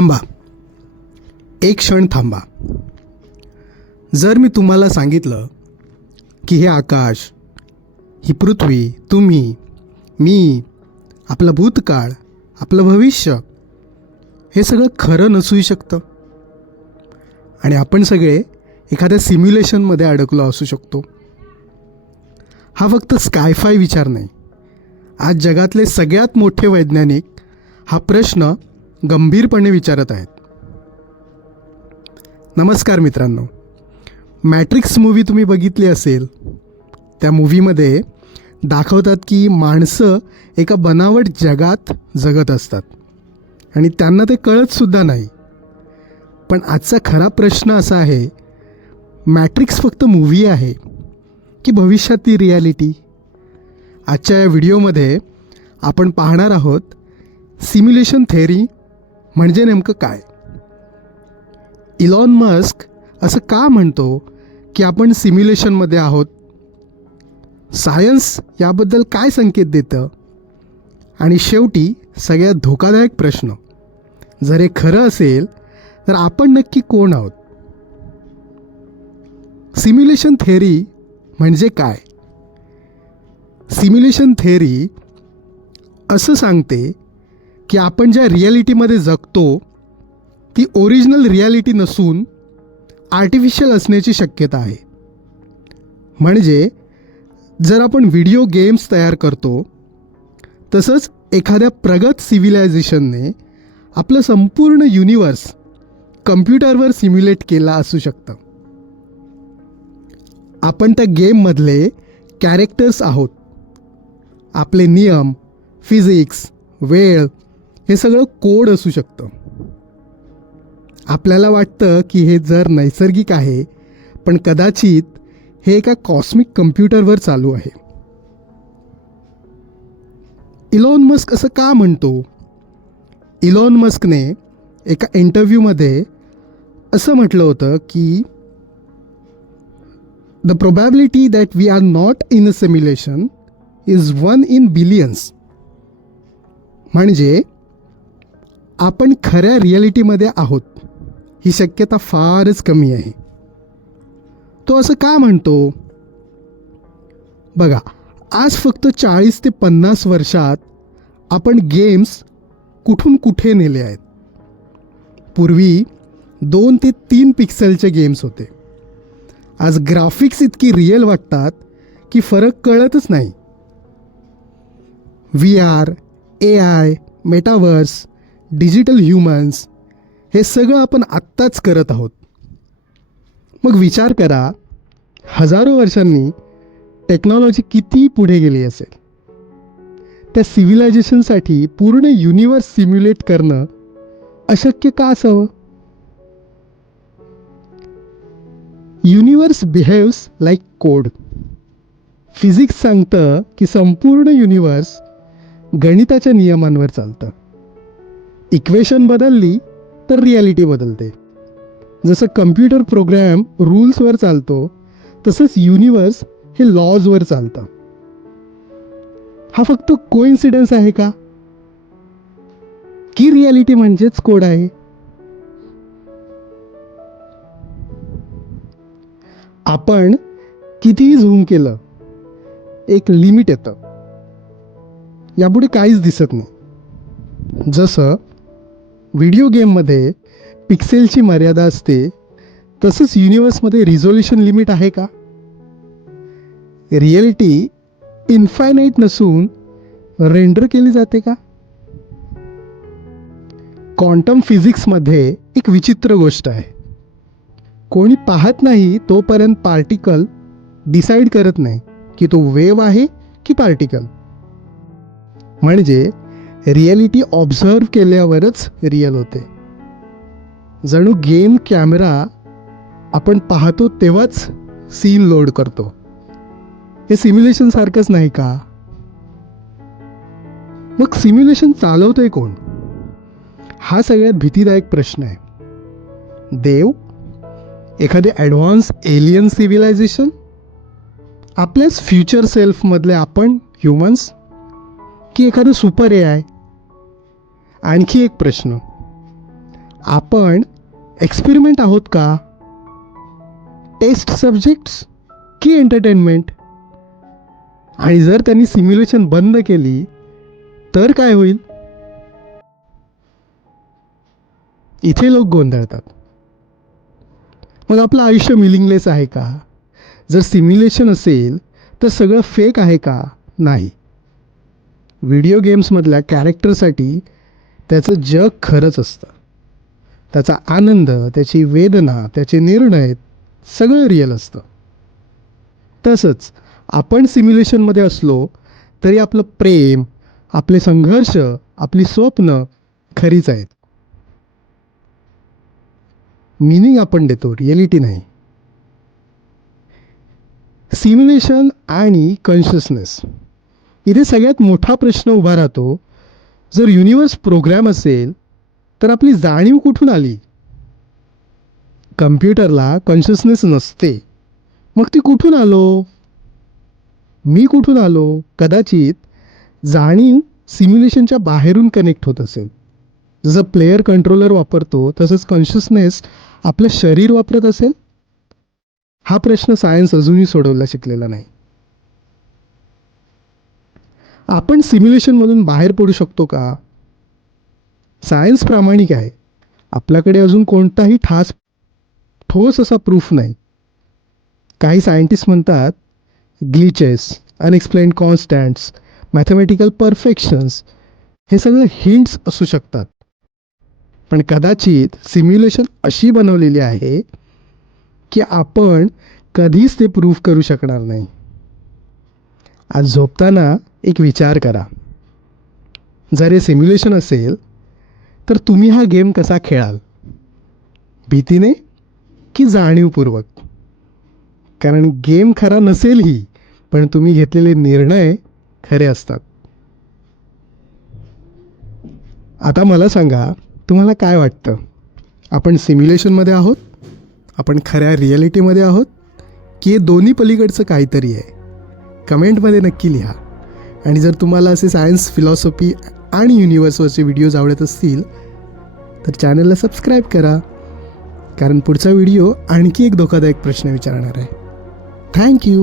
थांबा, एक क्षण थांबा. जर मी तुम्हाला सांगितलं की हे आकाश, ही पृथ्वी, तुम्ही, मी, आपलं भूतकाळ, आपलं भविष्य हे सगळं खरं नसूही शकतं आणि आपण सगळे एखाद्या सिम्युलेशनमध्ये अडकलो असू शकतो. हा फक्त स्कायफाय विचार नाही. आज जगातले सगळ्यात मोठे वैज्ञानिक हा प्रश्न गंभीरपणे विचारत आहेत. नमस्कार मित्रांनो, मॅट्रिक्स मूव्ही तुम्ही बघितली असेल. त्या मूव्हीमध्ये दाखवतात की माणसं एका बनावट जगात जगत असतात आणि त्यांना ते कळतसुद्धा नाही. पण आजचा खरा प्रश्न असा आहे, मॅट्रिक्स फक्त मूव्ही आहे की भविष्यातली रियालिटी? आजच्या या व्हिडिओमध्ये आपण पाहणार आहोत सिम्युलेशन थेअरी म्हणजे नेमकं काय. इलॉन मस्क असं का म्हणतो की आपण सिम्युलेशनमध्ये आहोत? सायन्स याबद्दल काय संकेत देतं? आणि शेवटी सगळ्यात धोकादायक प्रश्न, जर हे खरं असेल तर आपण नक्की कोण आहोत? सिम्युलेशन थेअरी म्हणजे काय? सिम्युलेशन थेअरी असं सांगते की आपण ज्या रिॲलिटीमध्ये जगतो ती ओरिजिनल रिॲलिटी नसून आर्टिफिशियल असण्याची शक्यता आहे. म्हणजे जर आपण व्हिडिओ गेम्स तयार करतो तसंच एखाद्या प्रगत सिव्हिलायझेशनने आपलं संपूर्ण युनिवर्स कम्प्युटरवर सिम्युलेट केला असू शकतं. आपण त्या गेममधले कॅरेक्टर्स आहोत. आपले नियम, फिजिक्स, वेळ हे सगळं कोड असू शकतं. आपल्याला वाटतं की हे जर नैसर्गिक आहे, पण कदाचित हे एका कॉस्मिक कम्प्युटरवर चालू आहे. इलॉन मस्क असं का म्हणतो? इलॉन मस्कने एका इंटरव्ह्यूमध्ये असं म्हटलं होतं की the probability that we are not in a simulation is 1 in billions. म्हणजे आपण खऱ्या रिॲलिटीमध्ये आहोत ही शक्यता फारच कमी आहे. तो असं का म्हणतो? बघा, आज फक्त 40 ते 50 वर्षात आपण गेम्स कुठून कुठे नेले आहेत. पूर्वी 2 ते 3 पिक्सेलचे गेम्स होते. आज ग्राफिक्स इतकी रिअल वाटतात की फरक कळतच नाही. VR, AI, metaverse, digital humans हे सगळं आपण आत्ताच करत आहोत. मग विचार करा, हजारो वर्षांनी टेक्नॉलॉजी किती पुढे गेली असेल. त्या सिव्हिलायझेशनसाठी पूर्ण युनिवर्स सिम्युलेट करणं अशक्य का असावं? Universe behaves like code. Physics सांगतं की संपूर्ण युनिवर्स गणिताच्या नियमांवर चालतं. इक्वेशन बदलली तर रिॲलिटी बदलते. जसं कम्प्युटर प्रोग्रॅम रूल्सवर चालतो तसंच युनिवर्स हे लॉजवर चालतं. हा फक्त कोइन्सिडन्स आहे का, की रिॲलिटी म्हणजेच कोड आहे? आपण कितीही झूम केलं एक लिमिट येतं. यापुढे काहीच दिसत नाही. जसं व्हिडिओ गेममध्ये पिक्सेलची मर्यादा असते तसंच युनिवर्समध्ये रिझोल्युशन लिमिट आहे का? रिॲलिटी इन्फायनाईट नसून रेंडर केली जाते का? क्वांटम फिजिक्समध्ये एक विचित्र गोष्ट आहे. कोणी पाहत नाही तोपर्यंत पार्टिकल डिसाईड करत नाही की तो वेव्ह आहे की पार्टिकल. म्हणजे रिॲलिटी ऑब्झर्व केल्यावरच रिअल होते. जणू गेम कॅमेरा आपण पाहतो तेव्हाच सीन लोड करतो. हे सिम्युलेशन सारखंच नाही का? मग सिम्युलेशन चालवतोय कोण? हा सगळ्यात भीतीदायक प्रश्न आहे. देव? एखादे ॲडव्हान्स एलियन सिव्हिलायझेशन? आपल्याच फ्युचर सेल्फमधले आपण ह्युमन्स? की एखादं सुपर AI? आणखी एक प्रश्न, आपण एक्सपेरिमेंट आहोत का? टेस्ट सब्जेक्ट्स की एंटरटेनमेंट? आणि जर त्यांनी सिम्युलेशन बंद केली तर काय होईल? इथे लोक गोंधळतात. मग आपलं आयुष्य मिनिंगलेस आहे का? जर सिम्युलेशन असेल तर सगळं फेक आहे का? नाही. व्हिडिओ गेम्समधल्या कॅरेक्टरसाठी त्याचं जग खरंच असतं. त्याचा आनंद, त्याची वेदना, त्याचे निर्णय सगळं रिअल असतं. तसंच आपण सिम्युलेशनमध्ये असलो तरी आपलं प्रेम, आपले संघर्ष, आपली स्वप्न खरीच आहेत. मिनिंग आपण देतो, रिॲलिटी नाही. सिम्युलेशन आणि कॉन्शियसनेस, इथे सगळ्यात मोठा प्रश्न उभा राहतो. जर युनिवर्स प्रोग्राम असेल तर आपली जाणीव कुठून आली? कम्प्युटरला कॉन्शियसनेस नसते, मग ती कुठून आलो? मी कुठून आलो? कदाचित जाणीव सिम्युलेशनच्या बाहेरून कनेक्ट होत असेल. जसं प्लेयर कंट्रोलर वापरतो तसंच कॉन्शियसनेस आपलं शरीर वापरत असेल. हा प्रश्न सायन्स अजूनही सोडवला शिकलेला नाही. आपण सिम्युलेशनमधून बाहेर पडू शकतो का? सायन्स प्रामाणिक आहे. आपल्याकडे अजून कोणताही ठोस असा प्रूफ नाही. काही सायंटिस्ट म्हणतात glitches, unexplained constants, mathematical perfections हे सगळं हिंट्स असू शकतात. पण कदाचित सिम्युलेशन अशी बनवलेली आहे की आपण कधीच ते प्रूफ करू शकणार नाही. आज झोपताना एक विचार करा. जर हे सिम्युलेशन असेल तर तुम्ही हा गेम कसा खेळाल? भीतीने की जाणीवपूर्वक? कारण गेम खरा नसेलही, पण तुम्ही घेतलेले निर्णय खरे असतात. आता मला सांगा, तुम्हाला काय वाटतं? आपण सिम्युलेशनमध्ये आहोत, आपण खऱ्या रिॲलिटीमध्ये आहोत, की हे दोन्ही पलीकडचं काहीतरी आहे? कमेंटमध्ये नक्की लिहा. आणि जर तुम्हाला असे सायन्स, फिलॉसॉफी आणि युनिवर्सवरचे व्हिडिओज आवडत असतील तर चॅनलला सबस्क्राईब करा, कारण पुढचा व्हिडिओ आणखी एक धोकादायक प्रश्न विचारणार आहे. थँक्यू.